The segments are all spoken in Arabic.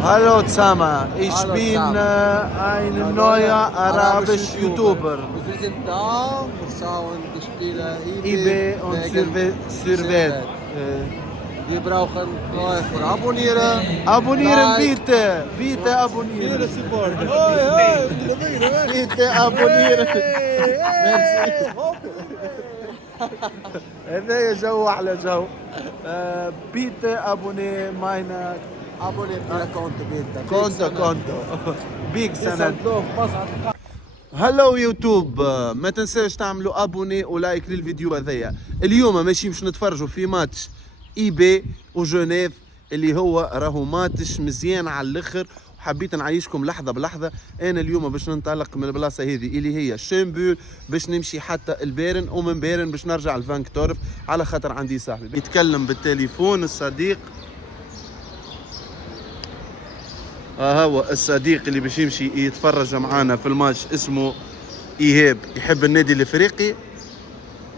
Hallo zusammen, ich Hallo bin zusammen. ein neuer arabisch YouTuber. Und wir sind da, wir schauen die Spiele IB und Servet. Wir brauchen euch für abonnieren. Abonnieren Like. bitte, bitte abonnieren. Support. Bitte abonnieren. Merci. هذا جو أحلى جو. bitte abonnieren meine Abonniert mein Konto bitte. كونتو بيك سند. هلو يوتيوب، ما تنساش تعملوا ابوني ولايك للفيديو هذايا. اليوم ماشي باش نتفرجوا في ماتش اي بي وجنيف اللي هو راهو ماتش مزيان على الاخر، وحبيت نعيشكم لحظه بلحظه. انا اليوم باش ننطلق من البلاصه هذه اللي هي شامبول باش نمشي حتى البيرن، ومن بيرن باش نرجع لفانك تورف على خاطر عندي صاحبي يتكلم بالتليفون. الصديق هو الصديق اللي باش يمشي يتفرج معانا في الماتش اسمه ايهاب، يحب النادي الافريقي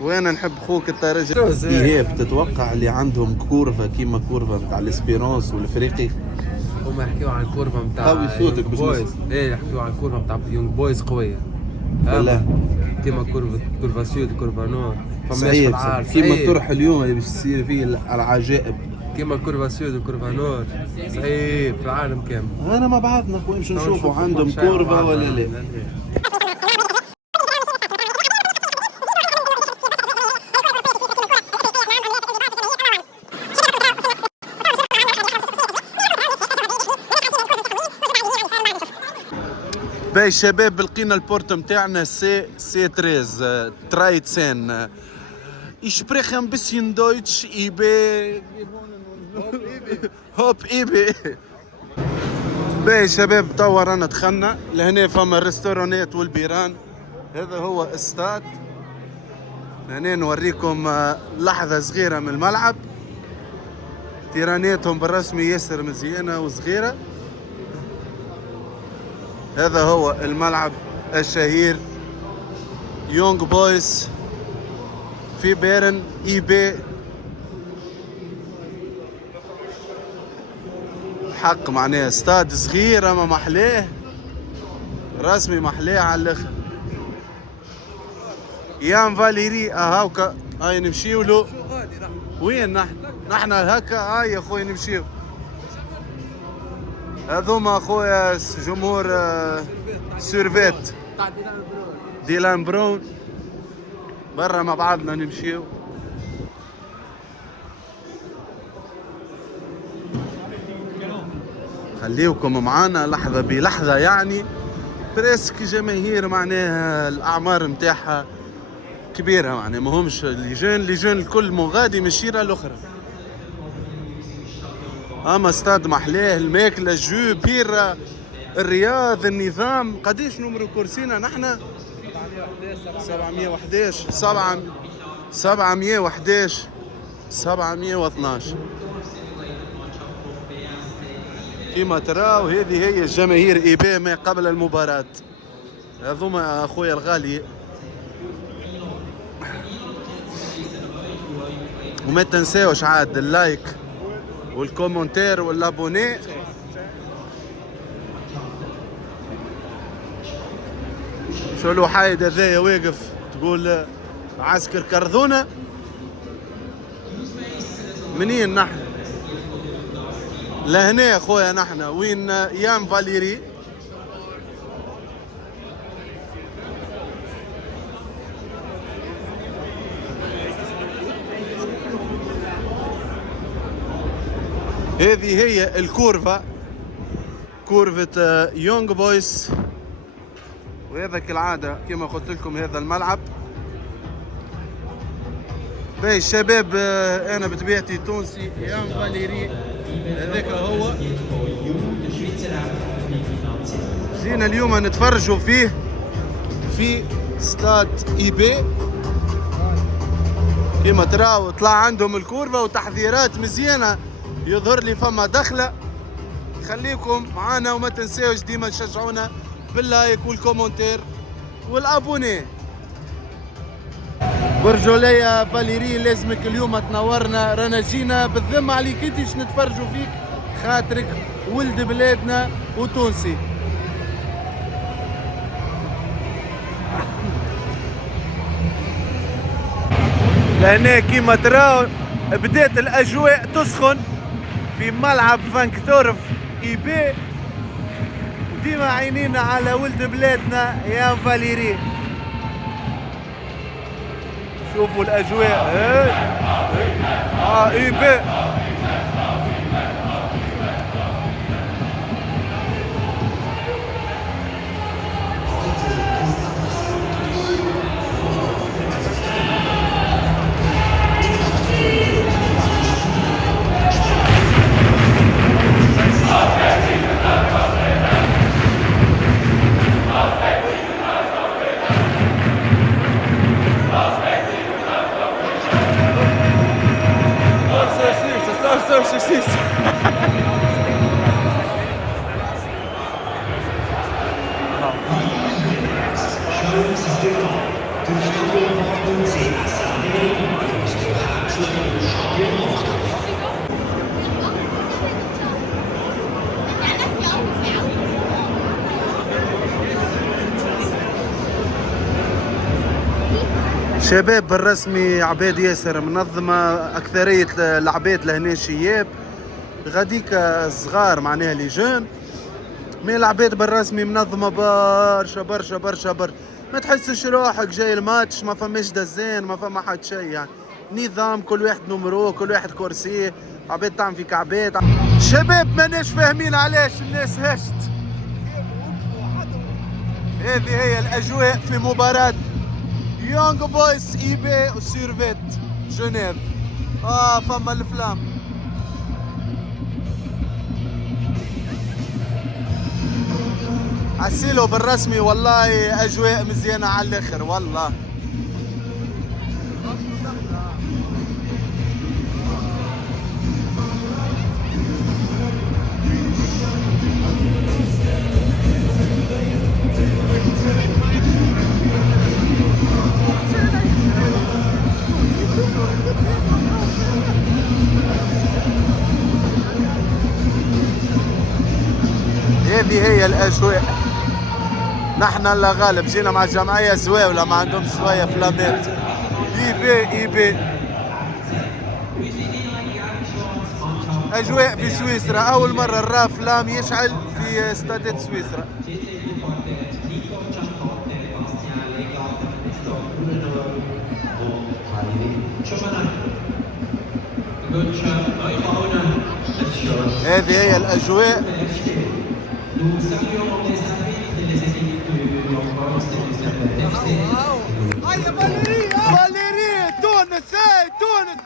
وانا نحب خوك الترجي. ايهاب، تتوقع اللي عندهم كورفا كيما كورفا نتاع الاسبيرونس والافريقي؟ هما يحكيو عن الكورفا نتاع قوي صوتك باش بويز. ايه يحكيو عن الكورفا نتاع يونغ بويز قويه. لا كيما كورفا سود كورفا نور. صحيح كيما الطرح اليوم اللي باش تصير فيه العجائب. كيما كورفا سود وكورفا نور صحيح في العالم كامل. انا مع بعضنا خويا باش نشوفوا عندهم كورفا ولا لا. باهي شباب، لقينا البورت نتاعنا سي 13 13. Ich spreche ein bisschen Deutsch, IB. هوب إيبي. باهي شباب، توا رانا دخلنا لهنا، فما الريستورانات والبيران. هذا هو استاد. هنا نوريكم لحظة صغيرة من الملعب. تيراناتهم بالرسمي ياسر مزيانة وصغيرة. هذا هو الملعب الشهير يونغ بويز في بيرن اي بي. حق معناه استاد صغير اما محلاه رسمي، محلاه على الاخر. يام فاليري هاوكا هاي نمشيو له. وين نحن هكا هاي يا خويا نمشيو. هذوما اخويا جمهور سيرفيت ديلان برون. برا مع بعضنا نمشيو. خليوكم معانا لحظة بلحظة، يعني بريسك جماهير معناها الأعمار متاعها كبيرة، معناها ماهمش اللي جون الكل مغادي من الشيرة الأخرى. اما استاد محلاه، الماكله، جو بيرة، الرياض، النظام. قديش نمرو كرسينا نحن؟ 711 711 712. كما تراو هذه هي الجماهير ايبي ما قبل المباراة. هذوما اخويا الغالي. وما تنساوش عاد اللايك والكومنتير والابوني. شو الوحايد هذايا واقف تقول عسكر كرذونة؟ منين نحن؟ لهنا يا خويا نحن وين يام فاليري. هذه هي الكورفا، كورفة يونغ بويس. وهذا كالعادة كما قلت لكم هذا الملعب. باهي الشباب، أنا بطبيعتي تونسي. يام فاليري هذاك هو. جينا اليوم نتفرجوا فيه في ستاد اي بي. كما تراو طلع عندهم الكورفا وتحذيرات مزيانة، يظهر لي فما دخلة. خليكم معانا وما تنساوش ديما تشجعونا باللايك والكومنتير والابوني. برجولية فاليري، لازمك اليوم تنورنا. رانا جينا بالذمة عليك انت باش نتفرجوا فيك، خاطرك ولد بلادنا وتونسي. لهنا كيما تراو بدات الاجواء تسخن في ملعب فانكتورف اي بي، وديما عينينا على ولد بلادنا يا فاليري. شوفوا الاجواء اي بي. شباب بالرسمي عباد ياسر منظمة أكثرية العباد لهنا شياب غاديك صغار معناها لي جون، مي العباد بالرسمي منظمة برشا برشا برشا برشا. ما تحسش روحك جاي الماتش ما فماش دزان ما فما حد شيء، يعني نظام كل واحد نمرو كل واحد كرسي، عباد تعمل في كعبات. شباب ماناش فاهمين علاش الناس هشت. هذه هي الأجواء في مباراة يونغ بويس اي بي وسيرفيت جنيف. فما الفلام. عسيلو بالرسمي والله اجواء مزيانه على الاخر والله. هذه هي الاجواء. نحن لا غالب جينا مع الجمعيه زواوله ما عندهم شويه فلامات. اي بي اي بي اجواء في سويسرا، اول مره نرى فلام يشعل في استاد سويسرا. هذه هي الاجواء. فاليري تونس تونس.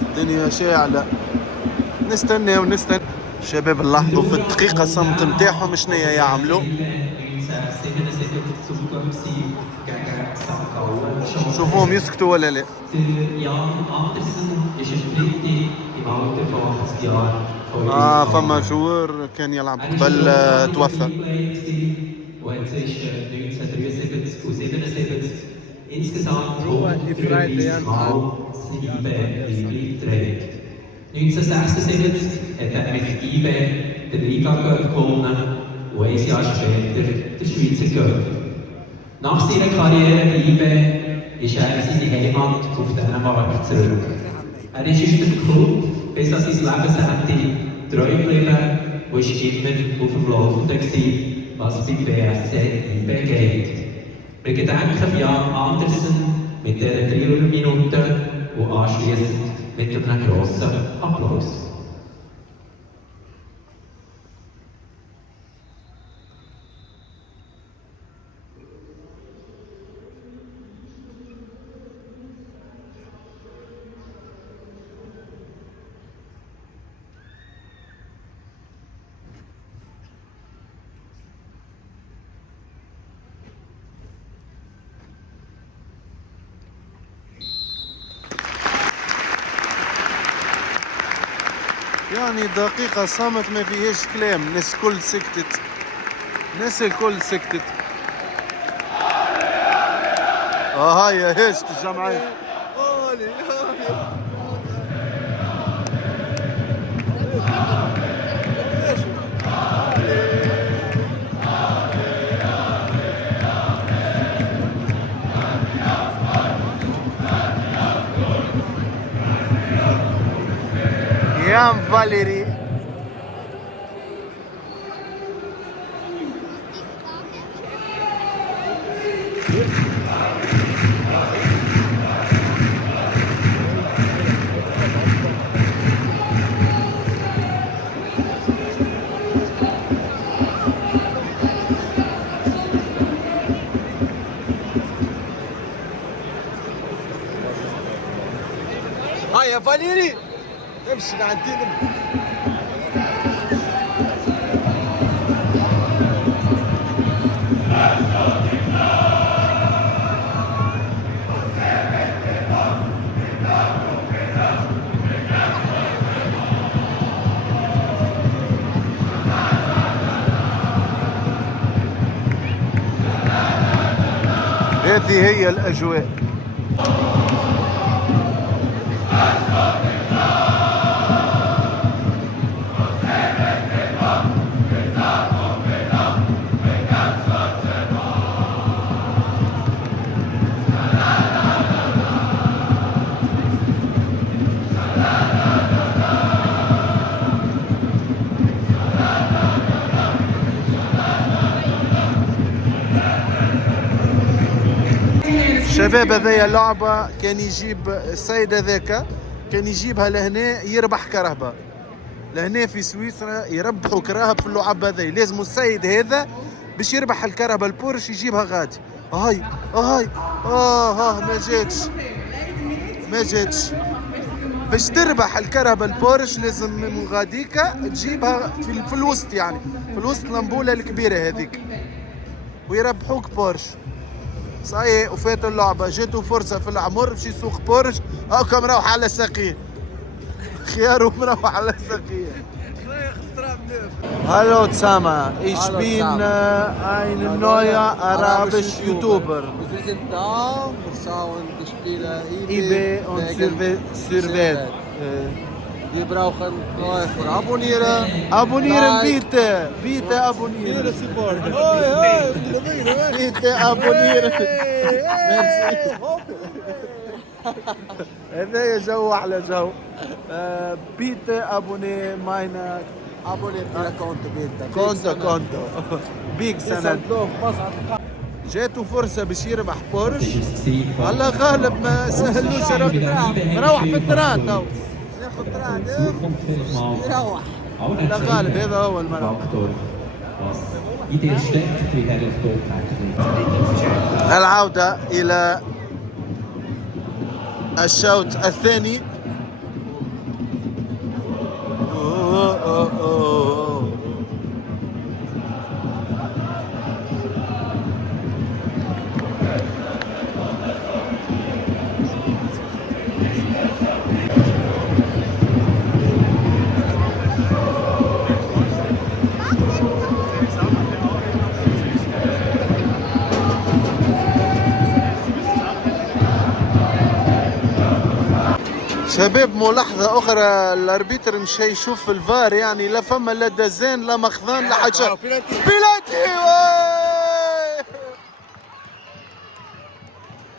الدنيا شاعلة. نستنى ونستنى. شباب نلاحظوا في الدقيقة صمت نتاعهم شنيا يعملوا. شوفوهم يسكتوا ولا لا. فما جوار كان يلعب قبل توفى. هو إفرايد يان 1976 hat er mit IBE den Liga-Cup gewonnen und ein Jahr später den Schweizer Cup. Nach seiner Karriere bei IBE ist er in seine Heimat auf Dänemark zurück. Er ist unser Club bis an sein Lebensende treu geblieben und ist immer auf dem Laufenden gewesen, was bei BSC IBE geht. Wir gedenken Jan Andersen mit dieser 3 Minuten und anschließend mit einem grossen Applaus. يعني دقيقة صامت ما فيهاش كلام، الناس الكل سكتت. الناس الكل سكتت. هاي هيش الجمعية. يا فاليري. هاي يا فاليري امشي لعندي. هذه هي الأجواء. شباب هذايا لعبة كان يجيب السيد هذاك كان يجيبها لهنا يربح كرهبة. لهنا في سويسرا يربحوا كراهب في اللعب هذايا، لازم السيد هذا باش يربح الكرهبة البورش يجيبها غادي. هاي ما جاتش باش تربح الكرهبة البورش لازم من غاديكا تجيبها في الوسط، يعني في الوسط الأمبولة الكبيرة هذيك ويربحوك بورش. صحيح وفات اللعبة، جاتو فرصة في العمر باش يسوق بورش، هاكا مروح على ساقيه. خيارو مروح على ساقيه. Hallo zusammen, ich Hallo bin zusammen. ein neuer arabisch YouTuber. Wir sind da, wir schauen die Spiele eBay und Servet. Wir brauchen euch für abonnieren. Abonnieren Like. bitte abonnieren. Bitte abonnieren. Merci. هذا جو على جو. bitte abonnieren meine Abonniert ihre Konto bitte. كونتو بيك سند. جاتو فرصة باش يربح بورش، هلا غالب ما سهلوش مروح في التران تو. ياخذ تران يروح. لا غالب هذا هو الملعب. العودة إلى الشوط الثاني. شباب ملاحظة أخرى، الأربيتر مش هيشوف في الفار، يعني لا فما لا دزان لا مخضان لا حاجة. بيلاتي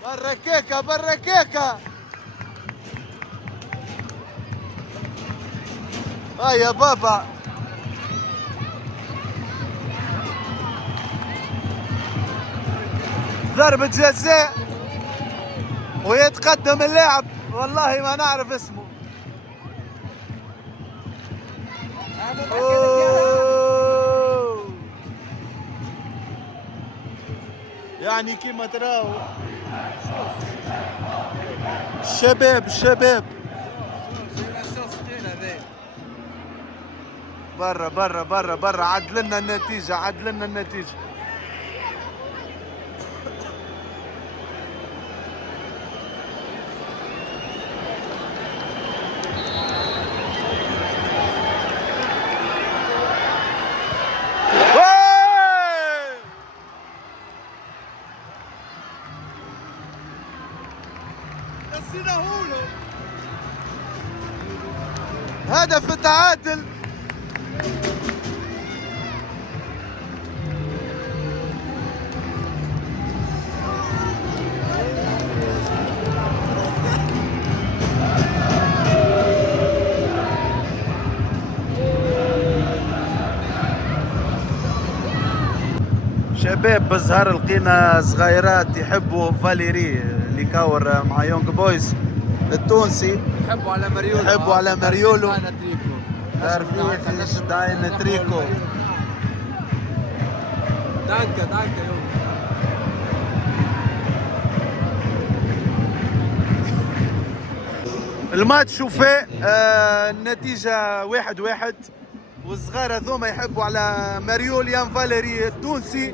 برا كيكة برا كيكة. هاي يا بابا ضربة جزاء ويتقدم اللاعب، والله ما نعرف اسمه. أوه. يعني كيما تراو شباب برا عدل لنا النتيجة. هدف التعادل. شباب بالزهر لقينا صغيرات يحبوا فاليري اللي كاور مع يونغ بويز التونسي، يحبوا على مريولو، يحبوا على مريولو. تريكو دارفيخ شتاين تريكو. دانكا يوم. الماتش وفاء، النتيجة 1-1، والصغار هذوما يحبوا على ماريول يان فاليري التونسي.